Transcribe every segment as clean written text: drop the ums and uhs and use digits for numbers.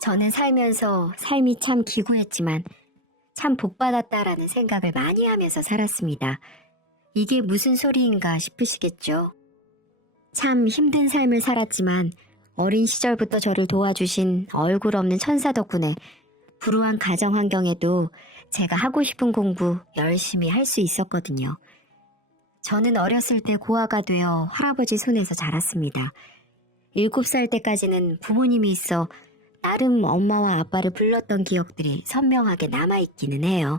저는 살면서 삶이 참 기구했지만 참 복받았다라는 생각을 많이 하면서 살았습니다. 이게 무슨 소리인가 싶으시겠죠? 참 힘든 삶을 살았지만 어린 시절부터 저를 도와주신 얼굴 없는 천사 덕분에 불우한 가정 환경에도 제가 하고 싶은 공부 열심히 할 수 있었거든요. 저는 어렸을 때 고아가 되어 할아버지 손에서 자랐습니다. 7살 때까지는 부모님이 있어 나름 엄마와 아빠를 불렀던 기억들이 선명하게 남아있기는 해요.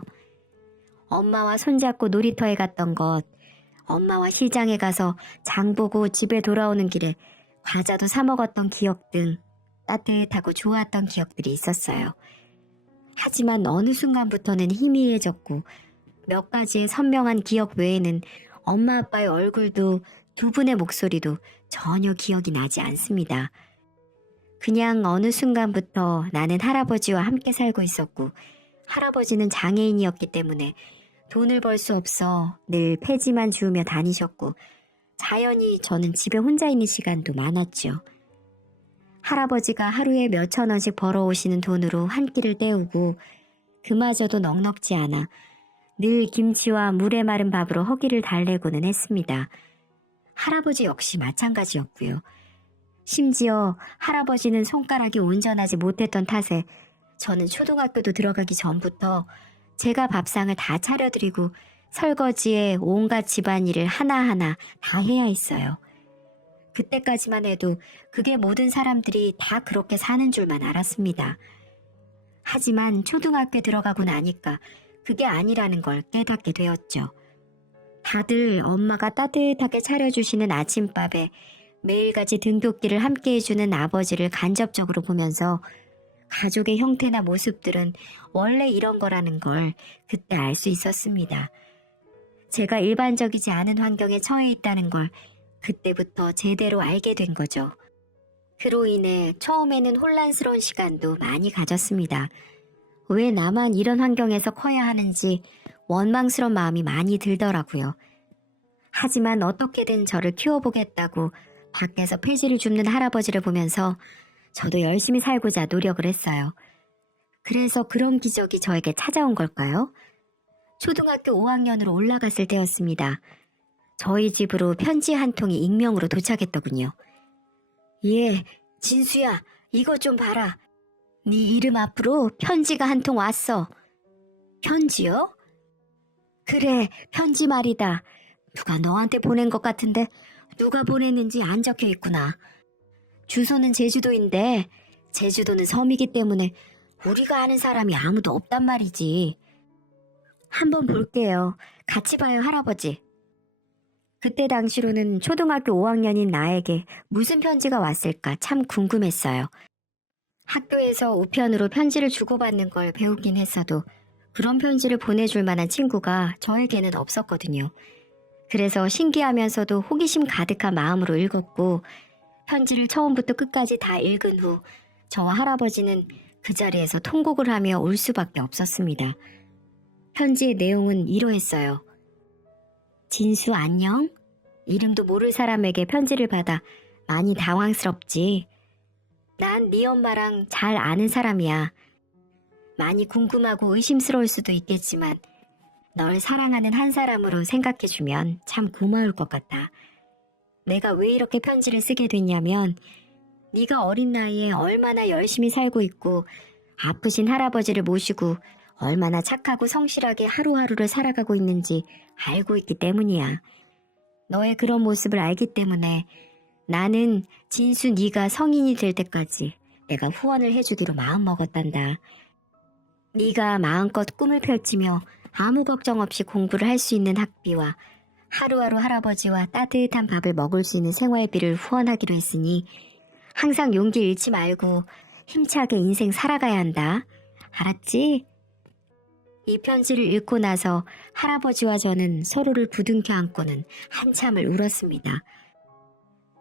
엄마와 손잡고 놀이터에 갔던 것, 엄마와 시장에 가서 장 보고 집에 돌아오는 길에 과자도 사 먹었던 기억 등 따뜻하고 좋았던 기억들이 있었어요. 하지만 어느 순간부터는 희미해졌고 몇 가지의 선명한 기억 외에는 엄마 아빠의 얼굴도 두 분의 목소리도 전혀 기억이 나지 않습니다. 그냥 어느 순간부터 나는 할아버지와 함께 살고 있었고 할아버지는 장애인이었기 때문에 돈을 벌 수 없어 늘 폐지만 주우며 다니셨고 자연히 저는 집에 혼자 있는 시간도 많았죠. 할아버지가 하루에 몇천 원씩 벌어오시는 돈으로 한 끼를 때우고 그마저도 넉넉지 않아 늘 김치와 물에 마른 밥으로 허기를 달래고는 했습니다. 할아버지 역시 마찬가지였고요. 심지어 할아버지는 손가락이 온전하지 못했던 탓에 저는 초등학교도 들어가기 전부터 제가 밥상을 다 차려드리고 설거지에 온갖 집안일을 하나하나 다 해야 했어요. 그때까지만 해도 그게 모든 사람들이 다 그렇게 사는 줄만 알았습니다. 하지만 초등학교에 들어가고 나니까 그게 아니라는 걸 깨닫게 되었죠. 다들 엄마가 따뜻하게 차려주시는 아침밥에 매일같이 등굣길을 함께 해주는 아버지를 간접적으로 보면서 가족의 형태나 모습들은 원래 이런 거라는 걸 그때 알 수 있었습니다. 제가 일반적이지 않은 환경에 처해 있다는 걸 그때부터 제대로 알게 된 거죠. 그로 인해 처음에는 혼란스러운 시간도 많이 가졌습니다. 왜 나만 이런 환경에서 커야 하는지 원망스러운 마음이 많이 들더라고요. 하지만 어떻게든 저를 키워보겠다고 밖에서 폐지를 줍는 할아버지를 보면서 저도 열심히 살고자 노력을 했어요. 그래서 그런 기적이 저에게 찾아온 걸까요? 초등학교 5학년으로 올라갔을 때였습니다. 저희 집으로 편지 한 통이 익명으로 도착했더군요. 예, 진수야, 이거 좀 봐라. 네 이름 앞으로 편지가 한 통 왔어. 편지요? 그래, 편지 말이다. 누가 너한테 보낸 것 같은데 누가 보냈는지 안 적혀 있구나. 주소는 제주도인데 제주도는 섬이기 때문에 우리가 아는 사람이 아무도 없단 말이지. 한번 볼게요. 같이 봐요, 할아버지. 그때 당시로는 초등학교 5학년인 나에게 무슨 편지가 왔을까 참 궁금했어요. 학교에서 우편으로 편지를 주고받는 걸 배우긴 했어도 그런 편지를 보내줄 만한 친구가 저에게는 없었거든요. 그래서 신기하면서도 호기심 가득한 마음으로 읽었고 편지를 처음부터 끝까지 다 읽은 후 저와 할아버지는 그 자리에서 통곡을 하며 울 수밖에 없었습니다. 편지의 내용은 이러했어요. 진수 안녕? 이름도 모를 사람에게 편지를 받아 많이 당황스럽지. 난 네 엄마랑 잘 아는 사람이야. 많이 궁금하고 의심스러울 수도 있겠지만 널 사랑하는 한 사람으로 생각해주면 참 고마울 것 같아. 내가 왜 이렇게 편지를 쓰게 됐냐면 네가 어린 나이에 얼마나 열심히 살고 있고 아프신 할아버지를 모시고 얼마나 착하고 성실하게 하루하루를 살아가고 있는지 알고 있기 때문이야. 너의 그런 모습을 알기 때문에 나는 진수 네가 성인이 될 때까지 내가 후원을 해주기로 마음먹었단다. 네가 마음껏 꿈을 펼치며 아무 걱정 없이 공부를 할 수 있는 학비와 하루하루 할아버지와 따뜻한 밥을 먹을 수 있는 생활비를 후원하기로 했으니 항상 용기 잃지 말고 힘차게 인생 살아가야 한다. 알았지? 이 편지를 읽고 나서 할아버지와 저는 서로를 부둥켜 안고는 한참을 울었습니다.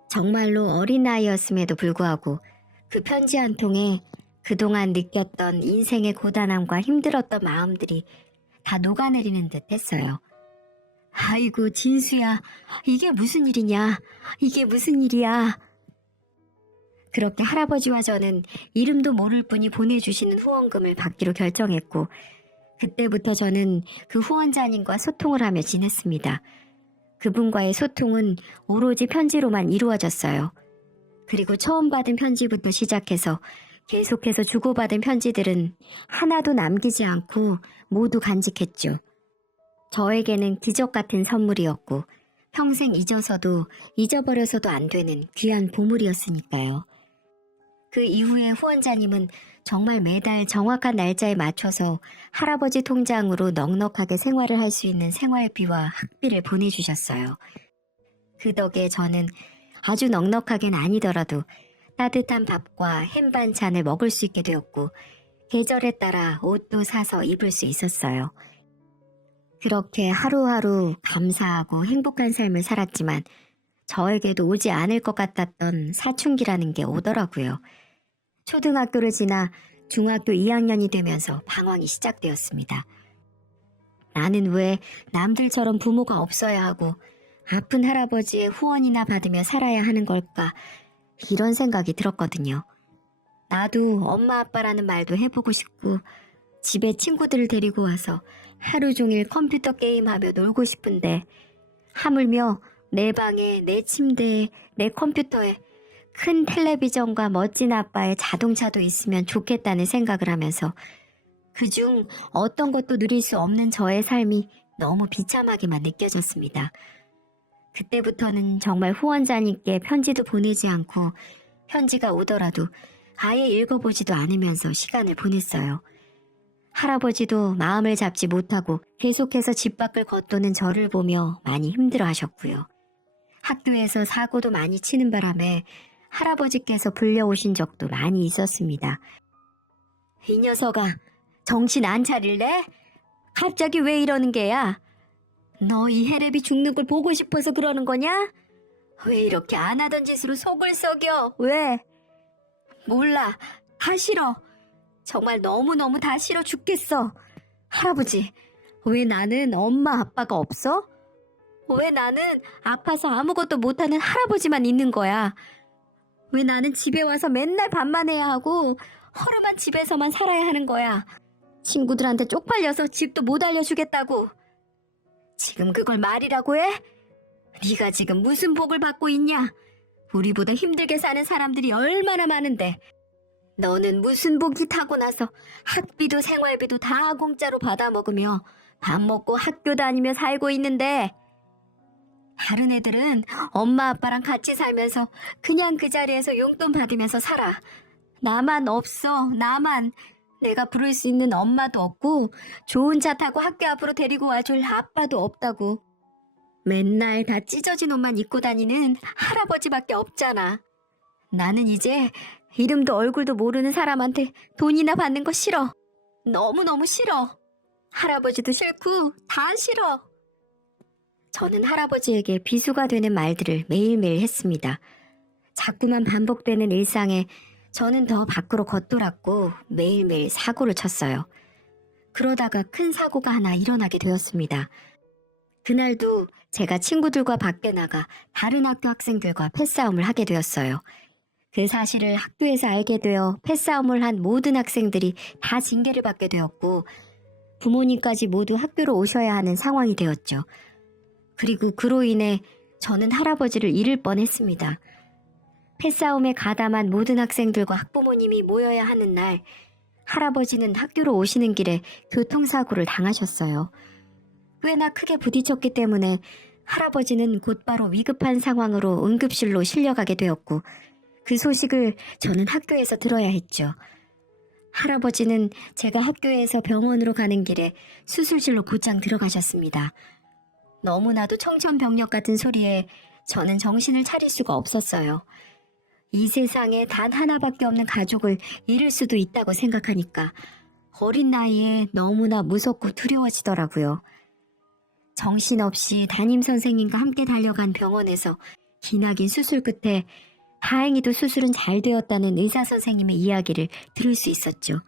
정말로 어린 나이였음에도 불구하고 그 편지 한 통에 그동안 느꼈던 인생의 고단함과 힘들었던 마음들이 다 녹아내리는 듯 했어요. 아이고 진수야, 이게 무슨 일이냐? 이게 무슨 일이야? 그렇게 할아버지와 저는 이름도 모를 분이 보내주시는 후원금을 받기로 결정했고, 그때부터 저는 그 후원자님과 소통을 하며 지냈습니다. 그분과의 소통은 오로지 편지로만 이루어졌어요. 그리고 처음 받은 편지부터 시작해서 계속해서 주고받은 편지들은 하나도 남기지 않고 모두 간직했죠. 저에게는 기적 같은 선물이었고 평생 잊어서도 잊어버려서도 안 되는 귀한 보물이었으니까요. 그 이후에 후원자님은 정말 매달 정확한 날짜에 맞춰서 할아버지 통장으로 넉넉하게 생활을 할 수 있는 생활비와 학비를 보내주셨어요. 그 덕에 저는 아주 넉넉하게는 아니더라도 따뜻한 밥과 햄 반찬을 먹을 수 있게 되었고 계절에 따라 옷도 사서 입을 수 있었어요. 그렇게 하루하루 감사하고 행복한 삶을 살았지만 저에게도 오지 않을 것 같았던 사춘기라는 게 오더라고요. 초등학교를 지나 중학교 2학년이 되면서 방황이 시작되었습니다. 나는 왜 남들처럼 부모가 없어야 하고 아픈 할아버지의 후원이나 받으며 살아야 하는 걸까? 이런 생각이 들었거든요. 나도 엄마 아빠라는 말도 해보고 싶고 집에 친구들을 데리고 와서 하루 종일 컴퓨터 게임하며 놀고 싶은데 하물며 내 방에, 내 침대에, 내 컴퓨터에 큰 텔레비전과 멋진 아빠의 자동차도 있으면 좋겠다는 생각을 하면서 그중 어떤 것도 누릴 수 없는 저의 삶이 너무 비참하게만 느껴졌습니다. 그때부터는 정말 후원자님께 편지도 보내지 않고 편지가 오더라도 아예 읽어보지도 않으면서 시간을 보냈어요. 할아버지도 마음을 잡지 못하고 계속해서 집 밖을 걷도는 저를 보며 많이 힘들어하셨고요. 학교에서 사고도 많이 치는 바람에 할아버지께서 불려오신 적도 많이 있었습니다. 이 녀석아, 정신 안 차릴래? 갑자기 왜 이러는 게야? 너 이 해랩이 죽는 걸 보고 싶어서 그러는 거냐? 왜 이렇게 안 하던 짓으로 속을 썩여? 왜? 몰라. 다 싫어. 정말 너무너무 다 싫어 죽겠어. 할아버지, 왜 나는 엄마 아빠가 없어? 왜 나는 아파서 아무것도 못하는 할아버지만 있는 거야? 왜 나는 집에 와서 맨날 밥만 해야 하고 허름한 집에서만 살아야 하는 거야? 친구들한테 쪽팔려서 집도 못 알려주겠다고. 지금 그걸 말이라고 해? 네가 지금 무슨 복을 받고 있냐? 우리보다 힘들게 사는 사람들이 얼마나 많은데 너는 무슨 복이 타고나서 학비도 생활비도 다 공짜로 받아먹으며 밥 먹고 학교 다니며 살고 있는데 다른 애들은 엄마 아빠랑 같이 살면서 그냥 그 자리에서 용돈 받으면서 살아. 나만 없어. 나만. 내가 부를 수 있는 엄마도 없고 좋은 차 타고 학교 앞으로 데리고 와줄 아빠도 없다고. 맨날 다 찢어진 옷만 입고 다니는 할아버지밖에 없잖아. 나는 이제 이름도 얼굴도 모르는 사람한테 돈이나 받는 거 싫어. 너무너무 싫어. 할아버지도 싫고 다 싫어. 저는 할아버지에게 비수가 되는 말들을 매일매일 했습니다. 자꾸만 반복되는 일상에 저는 더 밖으로 겉돌았고 매일매일 사고를 쳤어요. 그러다가 큰 사고가 하나 일어나게 되었습니다. 그날도 제가 친구들과 밖에 나가 다른 학교 학생들과 패싸움을 하게 되었어요. 그 사실을 학교에서 알게 되어 패싸움을 한 모든 학생들이 다 징계를 받게 되었고 부모님까지 모두 학교로 오셔야 하는 상황이 되었죠. 그리고 그로 인해 저는 할아버지를 잃을 뻔했습니다. 패싸움에 가담한 모든 학생들과 학부모님이 모여야 하는 날 할아버지는 학교로 오시는 길에 교통사고를 당하셨어요. 꽤나 크게 부딪혔기 때문에 할아버지는 곧바로 위급한 상황으로 응급실로 실려가게 되었고 그 소식을 저는 학교에서 들어야 했죠. 할아버지는 제가 학교에서 병원으로 가는 길에 수술실로 곧장 들어가셨습니다. 너무나도 청천벽력 같은 소리에 저는 정신을 차릴 수가 없었어요. 이 세상에 단 하나밖에 없는 가족을 잃을 수도 있다고 생각하니까 어린 나이에 너무나 무섭고 두려워지더라고요. 정신없이 담임선생님과 함께 달려간 병원에서 기나긴 수술 끝에 다행히도 수술은 잘 되었다는 의사선생님의 이야기를 들을 수 있었죠.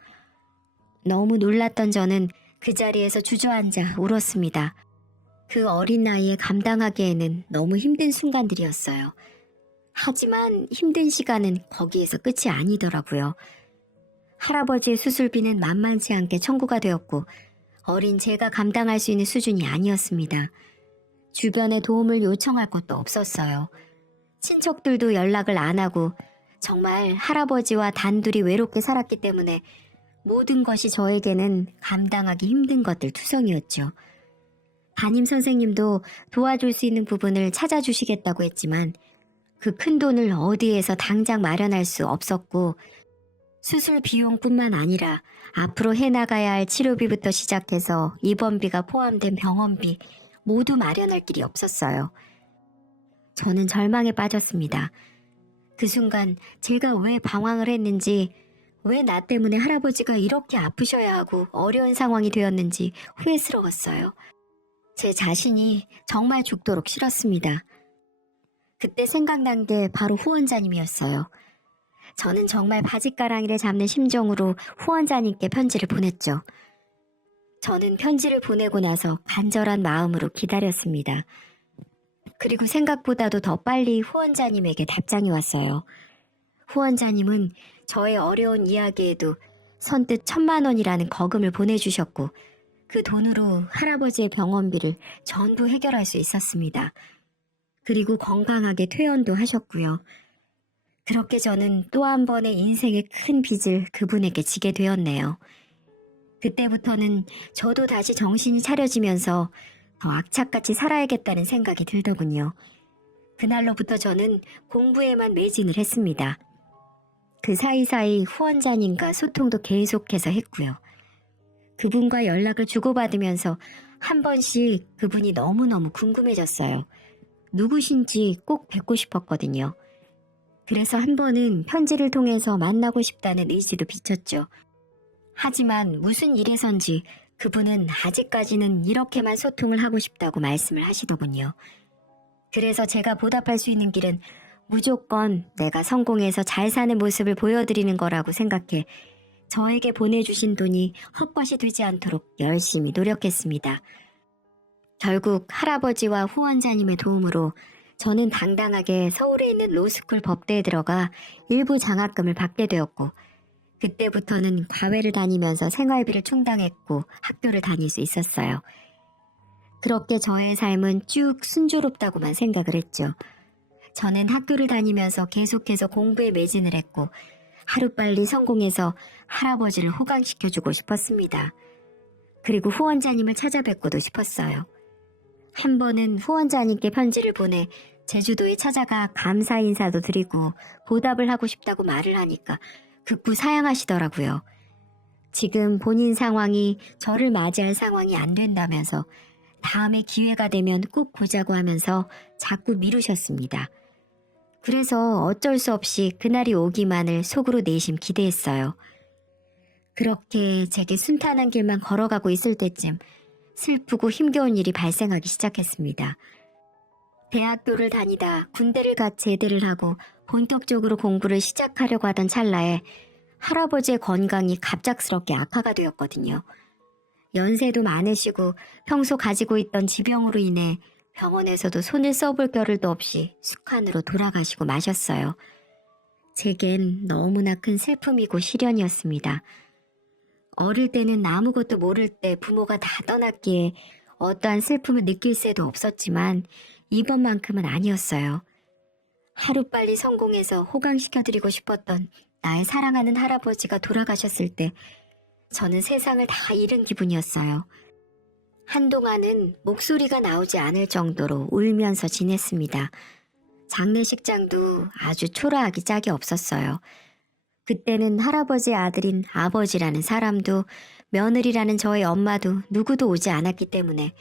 너무 놀랐던 저는 그 자리에서 주저앉아 울었습니다. 그 어린 나이에 감당하기에는 너무 힘든 순간들이었어요. 하지만 힘든 시간은 거기에서 끝이 아니더라고요. 할아버지의 수술비는 만만치 않게 청구가 되었고 어린 제가 감당할 수 있는 수준이 아니었습니다. 주변에 도움을 요청할 곳도 없었어요. 친척들도 연락을 안 하고 정말 할아버지와 단둘이 외롭게 살았기 때문에 모든 것이 저에게는 감당하기 힘든 것들 투성이었죠. 담임 선생님도 도와줄 수 있는 부분을 찾아주시겠다고 했지만 그 큰 돈을 어디에서 당장 마련할 수 없었고 수술 비용뿐만 아니라 앞으로 해나가야 할 치료비부터 시작해서 입원비가 포함된 병원비 모두 마련할 길이 없었어요. 저는 절망에 빠졌습니다. 그 순간 제가 왜 방황을 했는지, 왜 나 때문에 할아버지가 이렇게 아프셔야 하고 어려운 상황이 되었는지 후회스러웠어요. 제 자신이 정말 죽도록 싫었습니다. 그때 생각난 게 바로 후원자님이었어요. 저는 정말 바짓가랑이를 잡는 심정으로 후원자님께 편지를 보냈죠. 저는 편지를 보내고 나서 간절한 마음으로 기다렸습니다. 그리고 생각보다도 더 빨리 후원자님에게 답장이 왔어요. 후원자님은 저의 어려운 이야기에도 선뜻 1,000,000원이라는 거금을 보내주셨고 그 돈으로 할아버지의 병원비를 전부 해결할 수 있었습니다. 그리고 건강하게 퇴원도 하셨고요. 그렇게 저는 또 한 번의 인생의 큰 빚을 그분에게 지게 되었네요. 그때부터는 저도 다시 정신이 차려지면서 더 악착같이 살아야겠다는 생각이 들더군요. 그날로부터 저는 공부에만 매진을 했습니다. 그 사이사이 후원자님과 소통도 계속해서 했고요. 그분과 연락을 주고받으면서 한 번씩 그분이 너무너무 궁금해졌어요. 누구신지 꼭 뵙고 싶었거든요. 그래서 한 번은 편지를 통해서 만나고 싶다는 의지도 비쳤죠. 하지만 무슨 일에선지 그분은 아직까지는 이렇게만 소통을 하고 싶다고 말씀을 하시더군요. 그래서 제가 보답할 수 있는 길은 무조건 내가 성공해서 잘 사는 모습을 보여드리는 거라고 생각해 저에게 보내주신 돈이 헛것이 되지 않도록 열심히 노력했습니다. 결국 할아버지와 후원자님의 도움으로 저는 당당하게 서울에 있는 로스쿨 법대에 들어가 일부 장학금을 받게 되었고 그때부터는 과외를 다니면서 생활비를 충당했고 학교를 다닐 수 있었어요. 그렇게 저의 삶은 쭉 순조롭다고만 생각을 했죠. 저는 학교를 다니면서 계속해서 공부에 매진을 했고 하루빨리 성공해서 할아버지를 호강시켜주고 싶었습니다. 그리고 후원자님을 찾아뵙고도 싶었어요. 한 번은 후원자님께 편지를 보내 제주도에 찾아가 감사 인사도 드리고 보답을 하고 싶다고 말을 하니까 극구 사양하시더라고요. 지금 본인 상황이 저를 맞이할 상황이 안 된다면서 다음에 기회가 되면 꼭 보자고 하면서 자꾸 미루셨습니다. 그래서 어쩔 수 없이 그날이 오기만을 속으로 내심 기대했어요. 그렇게 제게 순탄한 길만 걸어가고 있을 때쯤 슬프고 힘겨운 일이 발생하기 시작했습니다. 대학교를 다니다 군대를 갓 제대를 하고 본격적으로 공부를 시작하려고 하던 찰나에 할아버지의 건강이 갑작스럽게 악화가 되었거든요. 연세도 많으시고 평소 가지고 있던 지병으로 인해 병원에서도 손을 써볼 겨를도 없이 숙환으로 돌아가시고 마셨어요. 제겐 너무나 큰 슬픔이고 시련이었습니다. 어릴 때는 아무것도 모를 때 부모가 다 떠났기에 어떠한 슬픔을 느낄 새도 없었지만 이번만큼은 아니었어요. 하루빨리 성공해서 호강시켜드리고 싶었던 나의 사랑하는 할아버지가 돌아가셨을 때 저는 세상을 다 잃은 기분이었어요. 한동안은 목소리가 나오지 않을 정도로 울면서 지냈습니다. 장례식장도 아주 초라하기 짝이 없었어요. 그때는 할아버지의 아들인 아버지라는 사람도 며느리라는 저의 엄마도 누구도 오지 않았기 때문에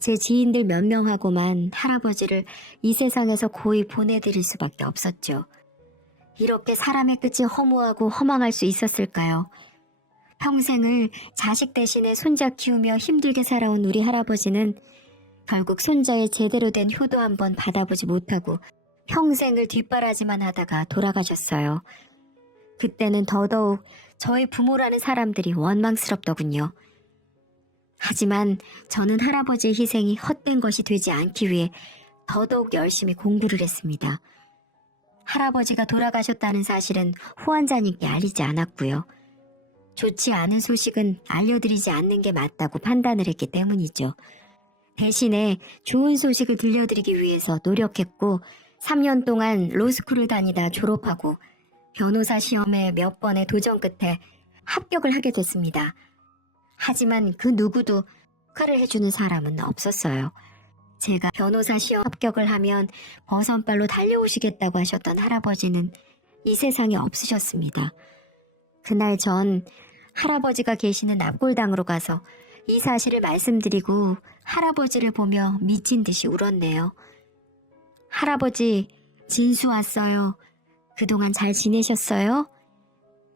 제 지인들 몇 명하고만 할아버지를 이 세상에서 고이 보내드릴 수밖에 없었죠. 이렇게 사람의 끝이 허무하고 허망할 수 있었을까요? 평생을 자식 대신에 손자 키우며 힘들게 살아온 우리 할아버지는 결국 손자의 제대로 된 효도 한번 받아보지 못하고 평생을 뒷바라지만 하다가 돌아가셨어요. 그때는 더더욱 저의 부모라는 사람들이 원망스럽더군요. 하지만 저는 할아버지의 희생이 헛된 것이 되지 않기 위해 더더욱 열심히 공부를 했습니다. 할아버지가 돌아가셨다는 사실은 후원자님께 알리지 않았고요. 좋지 않은 소식은 알려드리지 않는 게 맞다고 판단을 했기 때문이죠. 대신에 좋은 소식을 들려드리기 위해서 노력했고 3년 동안 로스쿨을 다니다 졸업하고 변호사 시험에 몇 번의 도전 끝에 합격을 하게 됐습니다. 하지만 그 누구도 축하를 해주는 사람은 없었어요. 제가 변호사 시험 합격을 하면 버선발로 달려오시겠다고 하셨던 할아버지는 이 세상에 없으셨습니다. 그날 전 할아버지가 계시는 납골당으로 가서 이 사실을 말씀드리고 할아버지를 보며 미친 듯이 울었네요. 할아버지, 진수 왔어요. 그동안 잘 지내셨어요?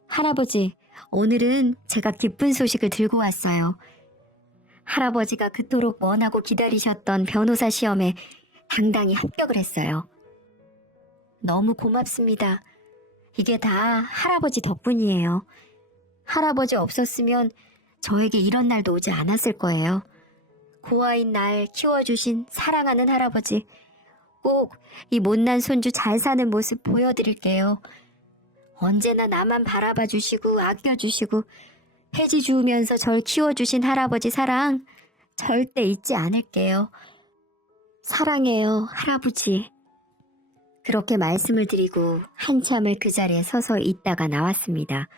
할아버지, 오늘은 제가 기쁜 소식을 들고 왔어요. 할아버지가 그토록 원하고 기다리셨던 변호사 시험에 당당히 합격을 했어요. 너무 고맙습니다. 이게 다 할아버지 덕분이에요. 할아버지 없었으면 저에게 이런 날도 오지 않았을 거예요. 고아인 날 키워주신 사랑하는 할아버지, 꼭 이 못난 손주 잘 사는 모습 보여드릴게요. 언제나 나만 바라봐 주시고 아껴주시고 해지 주우면서 절 키워주신 할아버지 사랑 절대 잊지 않을게요. 사랑해요, 할아버지. 그렇게 말씀을 드리고 한참을 그 자리에 서서 있다가 나왔습니다.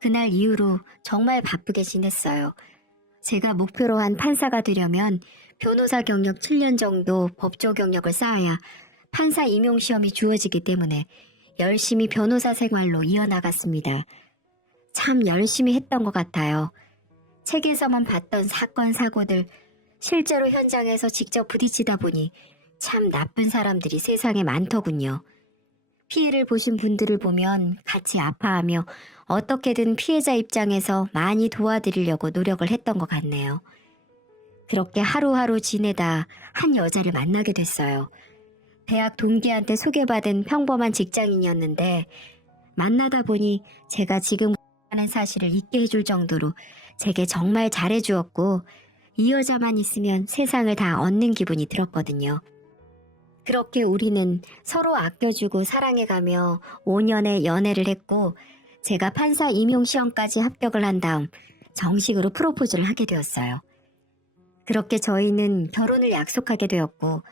그날 이후로 정말 바쁘게 지냈어요. 제가 목표로 한 판사가 되려면 변호사 경력 7년 정도 법조 경력을 쌓아야 판사 임용 시험이 주어지기 때문에 열심히 변호사 생활로 이어나갔습니다. 참 열심히 했던 것 같아요. 책에서만 봤던 사건, 사고들, 실제로 현장에서 직접 부딪히다 보니 참 나쁜 사람들이 세상에 많더군요. 피해를 보신 분들을 보면 같이 아파하며 어떻게든 피해자 입장에서 많이 도와드리려고 노력을 했던 것 같네요. 그렇게 하루하루 지내다 한 여자를 만나게 됐어요. 대학 동기한테 소개받은 평범한 직장인이었는데 만나다 보니 제가 지금 하는 사실을 잊게 해줄 정도로 제게 정말 잘해주었고 이 여자만 있으면 세상을 다 얻는 기분이 들었거든요. 그렇게 우리는 서로 아껴주고 사랑해가며 5년의 연애를 했고 제가 판사 임용 시험까지 합격을 한 다음 정식으로 프로포즈를 하게 되었어요. 그렇게 저희는 결혼을 약속하게 되었고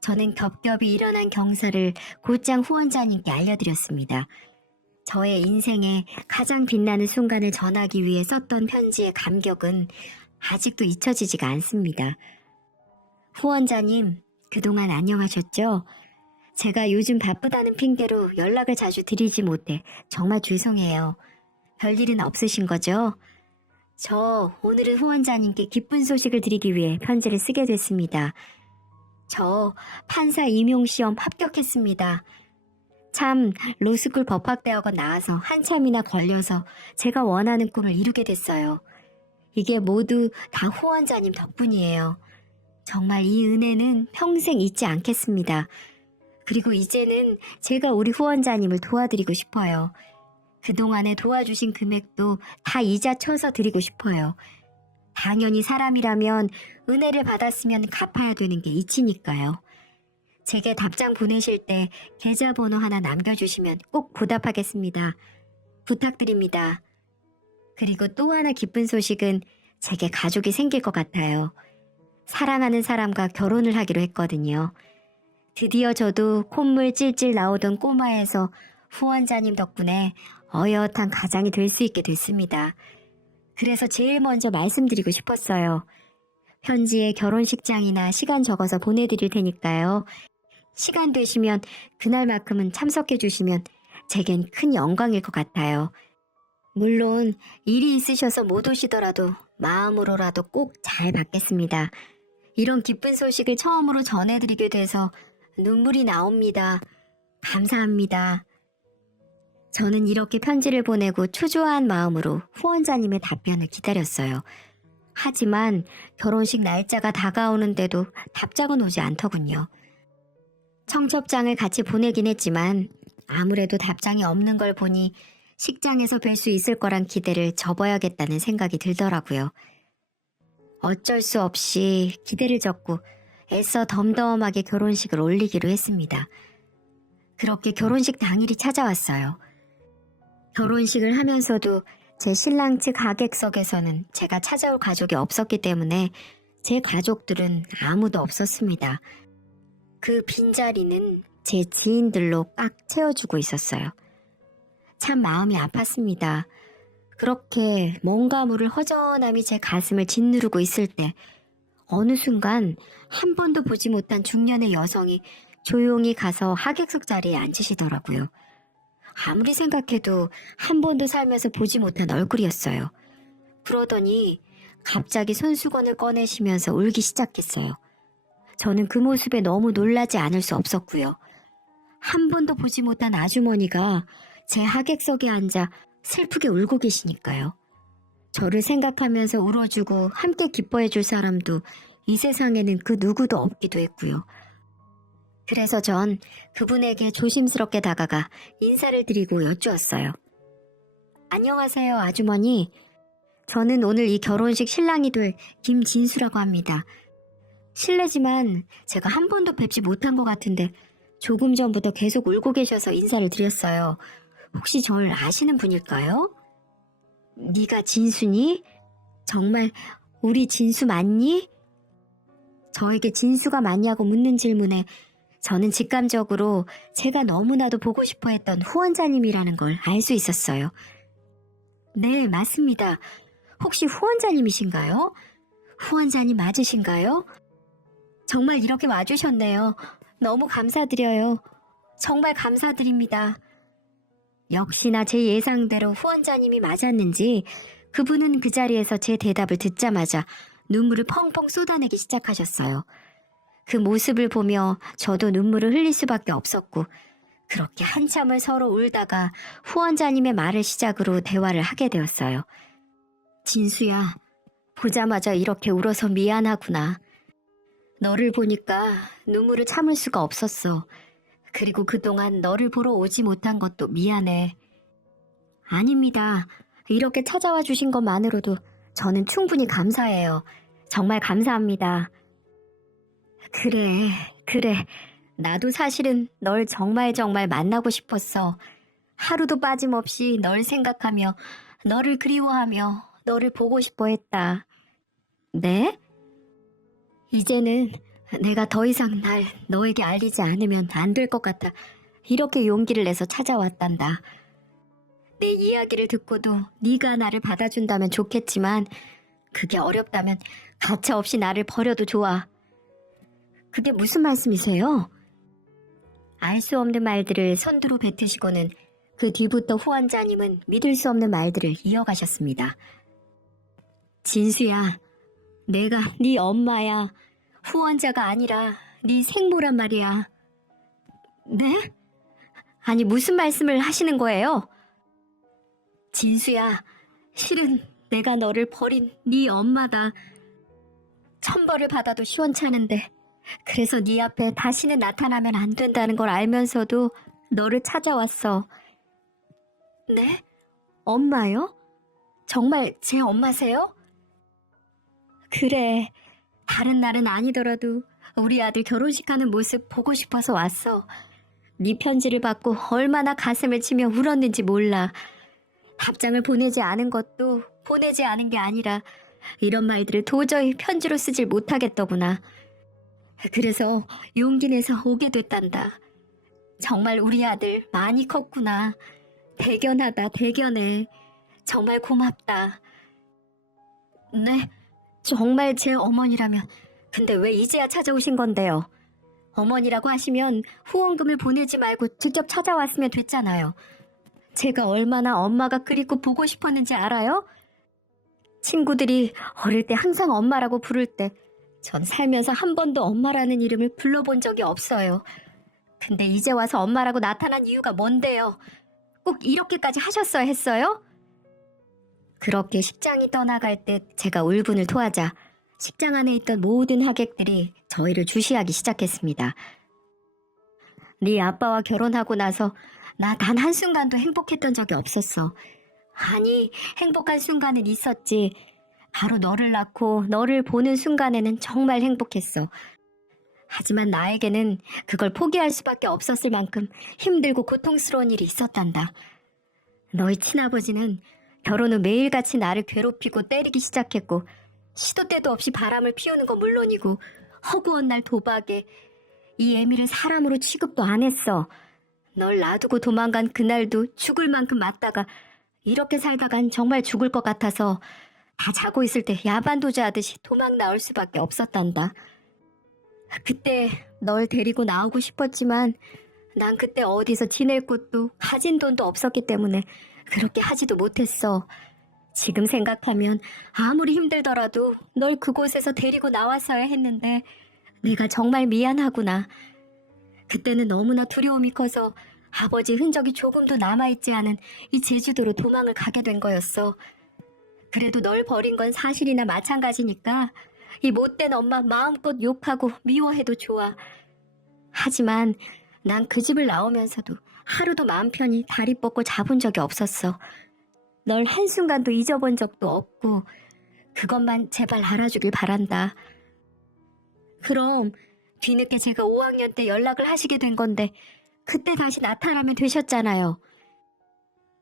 저는 겹겹이 일어난 경사를 곧장 후원자님께 알려드렸습니다. 저의 인생에 가장 빛나는 순간을 전하기 위해 썼던 편지의 감격은 아직도 잊혀지지가 않습니다. 후원자님, 그동안 안녕하셨죠? 제가 요즘 바쁘다는 핑계로 연락을 자주 드리지 못해 정말 죄송해요. 별일은 없으신 거죠? 저 오늘은 후원자님께 기쁜 소식을 드리기 위해 편지를 쓰게 됐습니다. 저 판사 임용시험 합격했습니다. 참 로스쿨 법학대학원 나와서 한참이나 걸려서 제가 원하는 꿈을 이루게 됐어요. 이게 모두 다 후원자님 덕분이에요. 정말 이 은혜는 평생 잊지 않겠습니다. 그리고 이제는 제가 우리 후원자님을 도와드리고 싶어요. 그동안에 도와주신 금액도 다 이자 쳐서 드리고 싶어요. 당연히 사람이라면 은혜를 받았으면 갚아야 되는 게 이치니까요. 제게 답장 보내실 때 계좌번호 하나 남겨주시면 꼭 보답하겠습니다. 부탁드립니다. 그리고 또 하나 기쁜 소식은 제게 가족이 생길 것 같아요. 사랑하는 사람과 결혼을 하기로 했거든요. 드디어 저도 콧물 찔찔 나오던 꼬마에서 후원자님 덕분에 어엿한 가장이 될 수 있게 됐습니다. 그래서 제일 먼저 말씀드리고 싶었어요. 편지에 결혼식장이나 시간 적어서 보내드릴 테니까요. 시간 되시면 그날만큼은 참석해 주시면 제겐 큰 영광일 것 같아요. 물론 일이 있으셔서 못 오시더라도 마음으로라도 꼭 잘 받겠습니다. 이런 기쁜 소식을 처음으로 전해드리게 돼서 눈물이 나옵니다. 감사합니다. 저는 이렇게 편지를 보내고 초조한 마음으로 후원자님의 답변을 기다렸어요. 하지만 결혼식 날짜가 다가오는데도 답장은 오지 않더군요. 청첩장을 같이 보내긴 했지만 아무래도 답장이 없는 걸 보니 식장에서 뵐 수 있을 거란 기대를 접어야겠다는 생각이 들더라고요. 어쩔 수 없이 기대를 접고 애써 덤덤하게 결혼식을 올리기로 했습니다. 그렇게 결혼식 당일이 찾아왔어요. 결혼식을 하면서도 제 신랑 측 하객석에서는 제가 찾아올 가족이 없었기 때문에 제 가족들은 아무도 없었습니다. 그 빈자리는 제 지인들로 꽉 채워주고 있었어요. 참 마음이 아팠습니다. 그렇게 뭔가 모를 허전함이 제 가슴을 짓누르고 있을 때 어느 순간 한 번도 보지 못한 중년의 여성이 조용히 가서 하객석 자리에 앉으시더라고요. 아무리 생각해도 한 번도 살면서 보지 못한 얼굴이었어요. 그러더니 갑자기 손수건을 꺼내시면서 울기 시작했어요. 저는 그 모습에 너무 놀라지 않을 수 없었고요. 한 번도 보지 못한 아주머니가 제 하객석에 앉아 슬프게 울고 계시니까요. 저를 생각하면서 울어주고 함께 기뻐해줄 사람도 이 세상에는 그 누구도 없기도 했고요. 그래서 전 그분에게 조심스럽게 다가가 인사를 드리고 여쭈었어요. 안녕하세요, 아주머니. 저는 오늘 이 결혼식 신랑이 될 김진수라고 합니다. 실례지만 제가 한 번도 뵙지 못한 것 같은데 조금 전부터 계속 울고 계셔서 인사를 드렸어요. 혹시 절 아시는 분일까요? 네가 진수니? 정말 우리 진수 맞니? 저에게 진수가 맞냐고 묻는 질문에 저는 직감적으로 제가 너무나도 보고 싶어 했던 후원자님이라는 걸 알 수 있었어요. 네, 맞습니다. 혹시 후원자님이신가요? 후원자님 맞으신가요? 정말 이렇게 와주셨네요. 너무 감사드려요. 정말 감사드립니다. 역시나 제 예상대로 후원자님이 맞았는지 그분은 그 자리에서 제 대답을 듣자마자 눈물을 펑펑 쏟아내기 시작하셨어요. 그 모습을 보며 저도 눈물을 흘릴 수밖에 없었고 그렇게 한참을 서로 울다가 후원자님의 말을 시작으로 대화를 하게 되었어요. 진수야, 보자마자 이렇게 울어서 미안하구나. 너를 보니까 눈물을 참을 수가 없었어. 그리고 그동안 너를 보러 오지 못한 것도 미안해. 아닙니다. 이렇게 찾아와 주신 것만으로도 저는 충분히 감사해요. 정말 감사합니다. 그래. 나도 사실은 널 정말 만나고 싶었어. 하루도 빠짐없이 널 생각하며 너를 그리워하며 너를 보고 싶어 했다. 네? 이제는 내가 더 이상 날 너에게 알리지 않으면 안 될 것 같아 이렇게 용기를 내서 찾아왔단다. 내 이야기를 듣고도 네가 나를 받아준다면 좋겠지만 그게 어렵다면 가차없이 나를 버려도 좋아. 그게 무슨 말씀이세요? 알 수 없는 말들을 선두로 뱉으시고는 그 뒤부터 후원자님은 믿을 수 없는 말들을 이어가셨습니다. 진수야, 내가 네 엄마야. 후원자가 아니라 네 생모란 말이야. 네? 아니 무슨 말씀을 하시는 거예요? 진수야, 실은 내가 너를 버린 네 엄마다. 천벌을 받아도 시원찮은데 그래서 네 앞에 다시는 나타나면 안 된다는 걸 알면서도 너를 찾아왔어. 네? 엄마요? 정말 제 엄마세요? 그래. 다른 날은 아니더라도 우리 아들 결혼식하는 모습 보고 싶어서 왔어. 네 편지를 받고 얼마나 가슴을 치며 울었는지 몰라. 답장을 보내지 않은 것도 보내지 않은 게 아니라 이런 말들을 도저히 편지로 쓰질 못하겠더구나. 그래서 용기 내서 오게 됐단다. 정말 우리 아들 많이 컸구나. 대견하다, 대견해. 정말 고맙다. 네? 정말 제 어머니라면 근데 왜 이제야 찾아오신 건데요? 어머니라고 하시면 후원금을 보내지 말고 직접 찾아왔으면 됐잖아요. 제가 얼마나 엄마가 그립고 보고 싶었는지 알아요? 친구들이 어릴 때 항상 엄마라고 부를 때 전 살면서 한 번도 엄마라는 이름을 불러본 적이 없어요. 근데 이제 와서 엄마라고 나타난 이유가 뭔데요? 꼭 이렇게까지 하셨어야 했어요? 그렇게 식장이 떠나갈 때 제가 울분을 토하자 식장 안에 있던 모든 하객들이 저희를 주시하기 시작했습니다. 네 아빠와 결혼하고 나서 나 단 한순간도 행복했던 적이 없었어. 아니, 행복한 순간은 있었지. 바로 너를 낳고 너를 보는 순간에는 정말 행복했어. 하지만 나에게는 그걸 포기할 수밖에 없었을 만큼 힘들고 고통스러운 일이 있었단다. 너희 친아버지는 결혼 후 매일같이 나를 괴롭히고 때리기 시작했고 시도 때도 없이 바람을 피우는 건 물론이고 허구한 날 도박에 이 애미를 사람으로 취급도 안 했어. 널 놔두고 도망간 그날도 죽을 만큼 맞다가 이렇게 살다간 정말 죽을 것 같아서 다 자고 있을 때 야반도주 하듯이 도망 나올 수밖에 없었단다. 그때 널 데리고 나오고 싶었지만 난 그때 어디서 지낼 곳도 가진 돈도 없었기 때문에 그렇게 하지도 못했어. 지금 생각하면 아무리 힘들더라도 널 그곳에서 데리고 나왔어야 했는데 내가 정말 미안하구나. 그때는 너무나 두려움이 커서 아버지 흔적이 조금도 남아있지 않은 이 제주도로 도망을 가게 된 거였어. 그래도 널 버린 건 사실이나 마찬가지니까 이 못된 엄마 마음껏 욕하고 미워해도 좋아. 하지만 난 그 집을 나오면서도 하루도 마음 편히 다리 뻗고 자본 적이 없었어. 널 한순간도 잊어본 적도 없고 그것만 제발 알아주길 바란다. 그럼 뒤늦게 제가 5학년 때 연락을 하시게 된 건데 그때 다시 나타나면 되셨잖아요.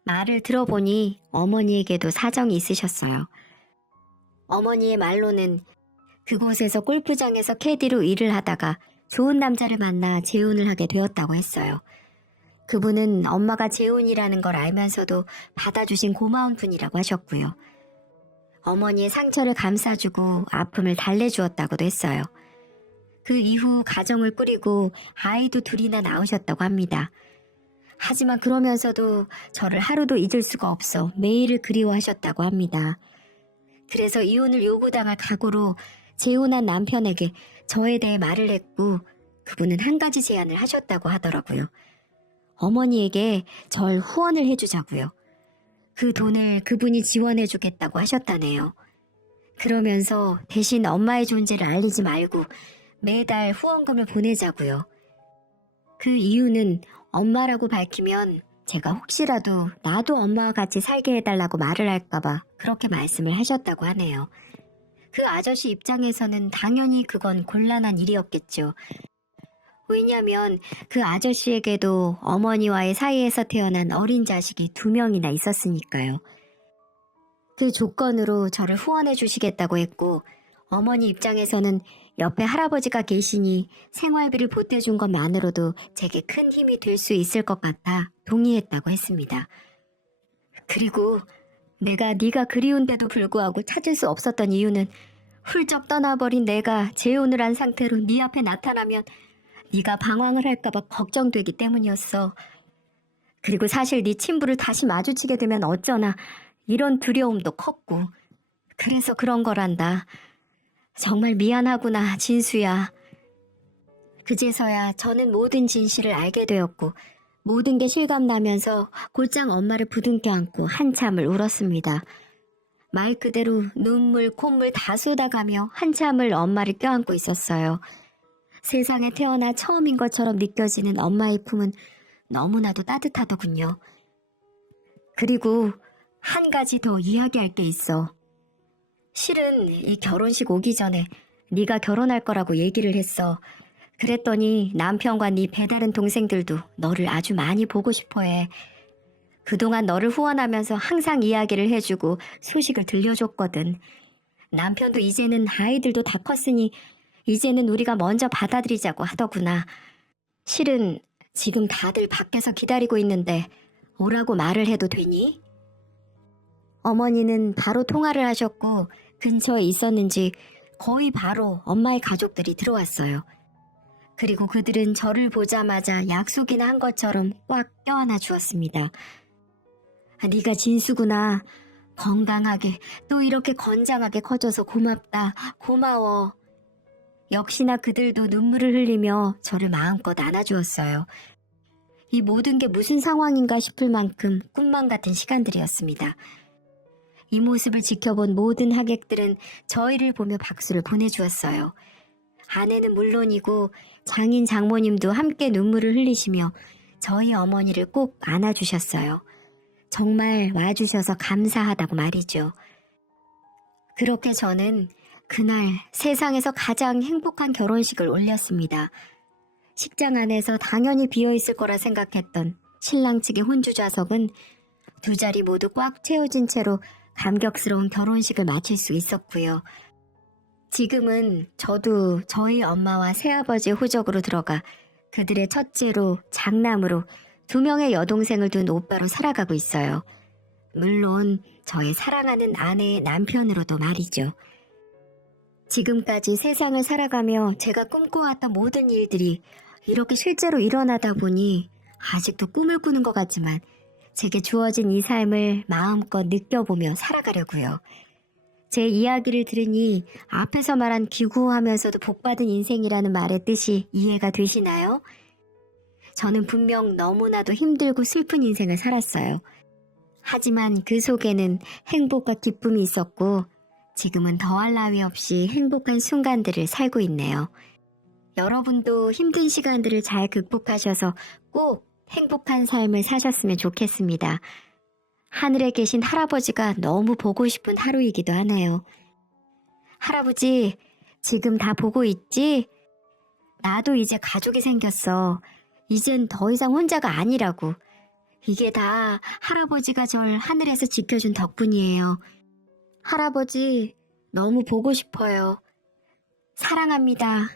말을 들어보니 어머니에게도 사정이 있으셨어요. 어머니의 말로는 그곳에서 골프장에서 캐디로 일을 하다가 좋은 남자를 만나 재혼을 하게 되었다고 했어요. 그분은 엄마가 재혼이라는 걸 알면서도 받아주신 고마운 분이라고 하셨고요. 어머니의 상처를 감싸주고 아픔을 달래주었다고도 했어요. 그 이후 가정을 꾸리고 아이도 둘이나 낳으셨다고 합니다. 하지만 그러면서도 저를 하루도 잊을 수가 없어 매일을 그리워하셨다고 합니다. 그래서 이혼을 요구당할 각오로 재혼한 남편에게 저에 대해 말을 했고 그분은 한 가지 제안을 하셨다고 하더라고요. 어머니에게 절 후원을 해주자고요. 그 돈을 그분이 지원해주겠다고 하셨다네요. 그러면서 대신 엄마의 존재를 알리지 말고 매달 후원금을 보내자고요. 그 이유는 엄마라고 밝히면 제가 혹시라도 나도 엄마와 같이 살게 해달라고 말을 할까봐 그렇게 말씀을 하셨다고 하네요. 그 아저씨 입장에서는 당연히 그건 곤란한 일이었겠죠. 왜냐면 그 아저씨에게도 어머니와의 사이에서 태어난 어린 자식이 2명이나 있었으니까요. 그 조건으로 저를 후원해 주시겠다고 했고 어머니 입장에서는 옆에 할아버지가 계시니 생활비를 보태준 것만으로도 제게 큰 힘이 될 수 있을 것 같아 동의했다고 했습니다. 그리고 내가 네가 그리운데도 불구하고 찾을 수 없었던 이유는 훌쩍 떠나버린 내가 재혼을 한 상태로 네 앞에 나타나면 네가 방황을 할까봐 걱정되기 때문이었어. 그리고 사실 네 친부를 다시 마주치게 되면 어쩌나 이런 두려움도 컸고 그래서 그런 거란다. 정말 미안하구나, 진수야. 그제서야 저는 모든 진실을 알게 되었고 모든 게 실감나면서 곧장 엄마를 부둥켜 안고 한참을 울었습니다. 말 그대로 눈물, 콧물 다 쏟아가며 한참을 엄마를 껴안고 있었어요. 세상에 태어나 처음인 것처럼 느껴지는 엄마의 품은 너무나도 따뜻하더군요. 그리고 한 가지 더 이야기할 게 있어. 실은 이 결혼식 오기 전에 네가 결혼할 거라고 얘기를 했어. 그랬더니 남편과 네 배다른 동생들도 너를 아주 많이 보고 싶어해. 그동안 너를 후원하면서 항상 이야기를 해주고 소식을 들려줬거든. 남편도 이제는 아이들도 다 컸으니 이제는 우리가 먼저 받아들이자고 하더구나. 실은 지금 다들 밖에서 기다리고 있는데 오라고 말을 해도 되니? 어머니는 바로 통화를 하셨고 근처에 있었는지 거의 바로 엄마의 가족들이 들어왔어요. 그리고 그들은 저를 보자마자 약속이나 한 것처럼 꽉 껴안아 주었습니다. 네가 진수구나. 건강하게 또 이렇게 건장하게 커져서 고맙다. 고마워. 역시나 그들도 눈물을 흘리며 저를 마음껏 안아주었어요. 이 모든 게 무슨 상황인가 싶을 만큼 꿈만 같은 시간들이었습니다. 이 모습을 지켜본 모든 하객들은 저희를 보며 박수를 보내주었어요. 아내는 물론이고 장인 장모님도 함께 눈물을 흘리시며 저희 어머니를 꼭 안아주셨어요. 정말 와주셔서 감사하다고 말이죠. 그렇게 저는 그날 세상에서 가장 행복한 결혼식을 올렸습니다. 식장 안에서 당연히 비어있을 거라 생각했던 신랑 측의 혼주 좌석은 두 자리 모두 꽉 채워진 채로 감격스러운 결혼식을 마칠 수 있었고요. 지금은 저도 저희 엄마와 새아버지의 호적으로 들어가 그들의 첫째로 장남으로 2명의 여동생을 둔 오빠로 살아가고 있어요. 물론 저의 사랑하는 아내의 남편으로도 말이죠. 지금까지 세상을 살아가며 제가 꿈꿔왔던 모든 일들이 이렇게 실제로 일어나다 보니 아직도 꿈을 꾸는 것 같지만 제게 주어진 이 삶을 마음껏 느껴보며 살아가려고요. 제 이야기를 들으니 앞에서 말한 기구하면서도 복받은 인생이라는 말의 뜻이 이해가 되시나요? 저는 분명 너무나도 힘들고 슬픈 인생을 살았어요. 하지만 그 속에는 행복과 기쁨이 있었고 지금은 더할 나위 없이 행복한 순간들을 살고 있네요. 여러분도 힘든 시간들을 잘 극복하셔서 꼭 행복한 삶을 사셨으면 좋겠습니다. 하늘에 계신 할아버지가 너무 보고 싶은 하루이기도 하네요. 할아버지, 지금 다 보고 있지? 나도 이제 가족이 생겼어. 이젠 더 이상 혼자가 아니라고. 이게 다 할아버지가 절 하늘에서 지켜준 덕분이에요. 할아버지, 너무 보고 싶어요. 사랑합니다.